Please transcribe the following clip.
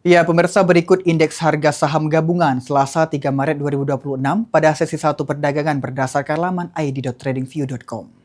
Ya, pemirsa berikut indeks harga saham gabungan Selasa 3 Maret 2026 pada sesi 1 perdagangan berdasarkan laman id.tradingview.com.